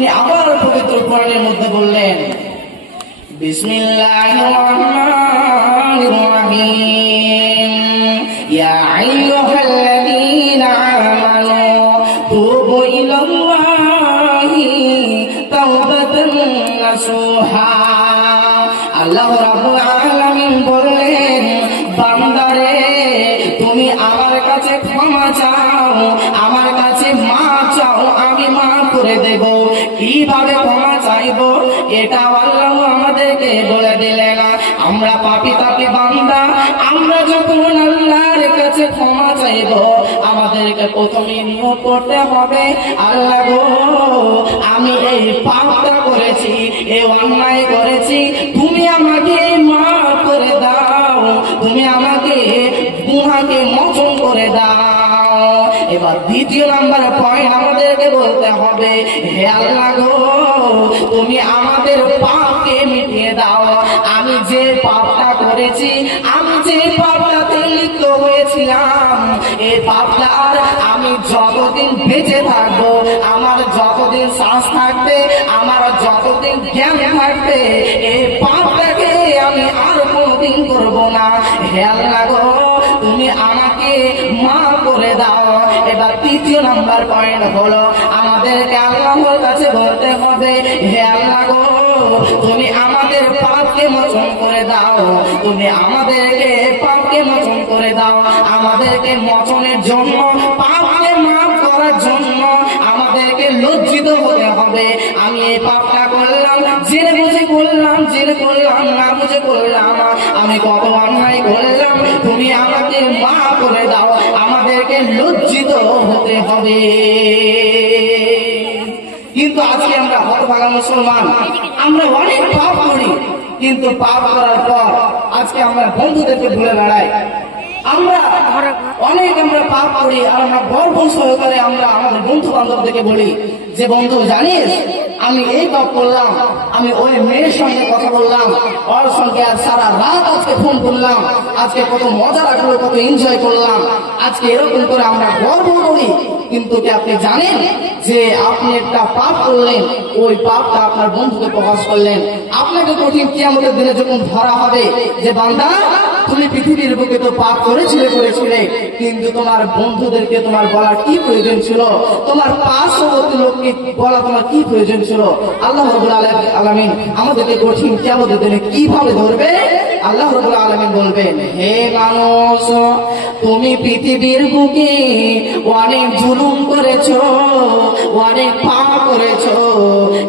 তিনি আবার পবিত্র কোরআনের মধ্যে বললেন, বিসমিল্লাহির রহমানির রহিম, ইয়া আইয়ুহাল্লাযীনা আমানু তুবু ইলাল্লাহি তাওবাতান নাসুহা। আল্লাহ রাব্বুল আলামিন বললেন, বান্দারে তুমি আমার কাছে ক্ষমা চাও, আমার কাছে মাফ চাও, আমি মাফ করে দেব। কিভাবে ক্ষমা চাইবো এটা আল্লাহ আমাদেরকে বলে দিলেন। আমরা পাপী তাপী বান্দা, আমরা যখন আল্লাহর কাছে ক্ষমা চাইবো আমাদেরকে প্রথমে নিয়োগ করতে হবে, আল্লাহ গো আমি এই পাপটা করেছি, এই অন্যায় করেছি, তুমি আমাকে মাফ করে দাও, তুমি আমাকে গুনাহকে মোচন করে দাও। এবার দ্বিতীয় নাম্বার পয়েন্ট আমাদেরকে বলতে হবে, হে আল্লাহ গো তুমি আমাদের পাপকে মিটিয়ে দাও। আমি যে পাপটা করেছি, আমি যে পাপটাতে লিপ্ত হয়েছিলাম, এই পাপটা আর আমি যতদিন বেঁচে থাকবো, আমার যতদিন শ্বাস থাকবে, আমার যতদিন জ্ঞান থাকবে, এই পাপটাকে আমি আর কোনোদিন করবো না। হে আল্লাহ গো তুমি আমাকে মাফ করে দাও। এবার তৃতীয় নাম্বার পয়েন্ট হলো আমাদেরকে আল্লাহর কাছে বলতে হবে, হে আল্লাহ গো তুমি আমাদের পাপকে মোচন করে দাও, তুমি আমাদেরকে পাপকে মোচন করে দাও। আমাদেরকে মোচনের জন্য, পাপকে মাফ করার জন্য আমাদেরকে লজ্জিত হতে হবে। আমি এই পাপটা করলাম, জেনে বুঝে করলাম, জেনে করলাম, না বুঝে করলাম, আমি কত অন্যায় করলাম, তুমি আমাকে মাফ করে দাও। আমাদেরকে লজ্জিত হতে হবে। কিন্তু আজকে আমরা হতভাগা মুসলমান, আমরা অনেক পাপ করি, কিন্তু পাপ করার পর আজকে আমরা বন্ধুদেরকে ভুলে বেড়াই। আমরা আমরা পাপ করি আর আমরা গর্ব সহকারে আমরা আমাদের বন্ধু বান্ধবদেরকে বলি যে বন্ধু জানিস আমি এই পাপ করলাম, আমি ওই মেয়ের সঙ্গে কথা বললাম, ওর সঙ্গে আর সারা রাত আজকে ফোন করলাম, আজকে কত মজা লাগলো, কত এনজয় করলাম, আজকে এরকম করে আমরা গর্ব করি। কিন্তু কি আপনি জানেন যে আপনি একটা পাপ করলেন, ওই পাপটা আপনার বন্ধুকে প্রকাশ করলেন। আপনাকে কঠিন কিয়ামতের দিনে যখন ধরা হবে যে বান্দা তুমি পৃথিবীর বুকে তো পাপ করেছিলে, কিন্তু তোমার বন্ধুদেরকে তোমার বলার কি প্রয়োজন ছিল, তোমার পার্শ্ববর্তী লোককে বলা তোমার কি প্রয়োজন ছিল। আল্লাহ রাব্বুল আলামিন আমাদেরকে কঠিন কিয়ামতের দিনে কিভাবে ধরবে, আল্লাহ রাব্বুল আলামিন বলবেন, হে মানুষ তুমি পৃথিবীর বুকে অনেক জুলুম করেছো, অনেক পাপ করেছো,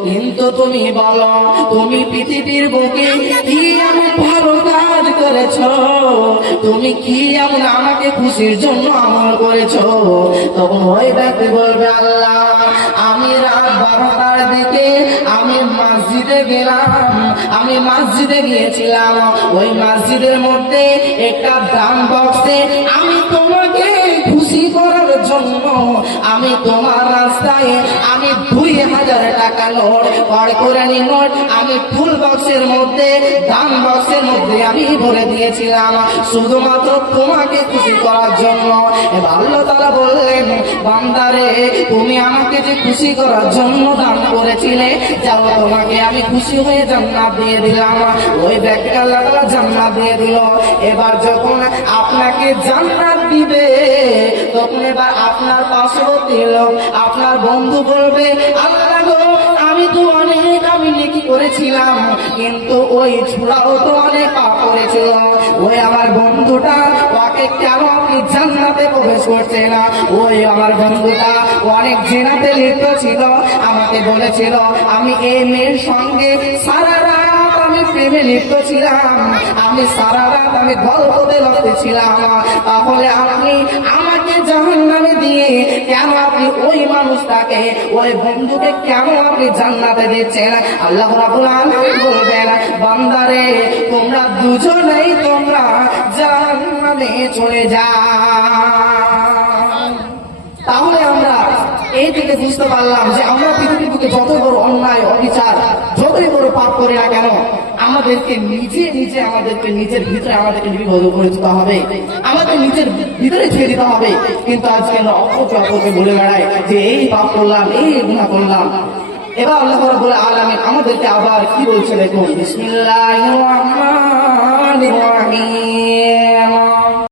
কিন্তু তুমি বলো তুমি পৃথিবীর বুকে কি এমন ভালো কাজ করেছো, তুমি কি এমন আমাকে খুশির জন্য আমল করেছো। তখন ওই ব্যক্তি বলবে, আল্লাহ আমি রাত 12টার দিকে আমি মসজিদে গেলাম, আমি মসজিদে গিয়েছিলাম, ওই মসজিদের মধ্যে একটা দান বক্সে আমি তোমাকে খুশি করার জন্য আমি তোমার রাস্তায় আমি 2000 টাকা নোট, কোরআনি নোট আমি ফুল বক্সের মধ্যে, দান বক্সের মধ্যে আমি ভরে দিয়েছিলাম শুধুমাত্র তোমাকে খুশি করার জন্য। এবার আল্লাহ তাআলা বললেন, বান্দারে তুমি আমাকে যে খুশি করার জন্য দান করেছিলে, যাও তোমাকে আমি খুশি হয়ে জান্নাত দিয়ে দিলাম। ওই ব্যক্তিকে আল্লাহ তাআলা জান্নাত দিয়ে দিল। এবার যখন আপনাকে জান্নাত দিবে তখন এবার আপনার পার্শ্ববর্তী লোক, আপনার বন্ধু বলবে, আল্লাহ গো আমি তো অনেক আমি নেকি করেছিলাম, কিন্তু ওই ছোড়াও তো অনেক পাপ করেছিল, ওই আমার বন্ধুটা ওকে কেন আপনি জান্নাতে প্রবেশ করছে না, ওই আমার বন্ধুটা অনেক জেনাতে লিপ্ত ছিল, আমাকে বলেছিল আমি এই মেয়ের সঙ্গে সারা রাত আমি প্রেমে লিপ্ত ছিলাম, আমি সারা রাত আমি গল্পতে লিপ্ত ছিলাম, তাহলে আপনি আমাকে জাহান্নামে দিয়ে কেন আপনি ওই মানুষটাকে, ওই বন্ধুকে কেন আপনি জান্নাতে দিচ্ছেন। আল্লাহ রাব্বুল আলামিন বলবেন, বান্দারে তোমরা দুজনেই তোমরা জাহান্নামে চলে যাও। তাহলে আমরা এই থেকে বুঝতে পারলাম যে আমরা পৃথিবীর বুকে যত বড় অন্যায় অবিচার, যতই বড় পাপ করি না কেন, আমাদেরকে আমাদেরকে নিজের ভিতরে আমাদেরকে নির্বোধ করে দিতে হবে, আমাদের নিজের ভিতরে ছেড়ে দিতে হবে। কিন্তু আজকে আমরা অপরকে বলে বেড়াই যে এই পাপ করলাম, এই গুনাহ করলাম। এবার আল্লাহ রাব্বুল আলামিন আমাদেরকে আবার কি বলছে দেখুন, বিসমিল্লাহির রহমানির রহিম।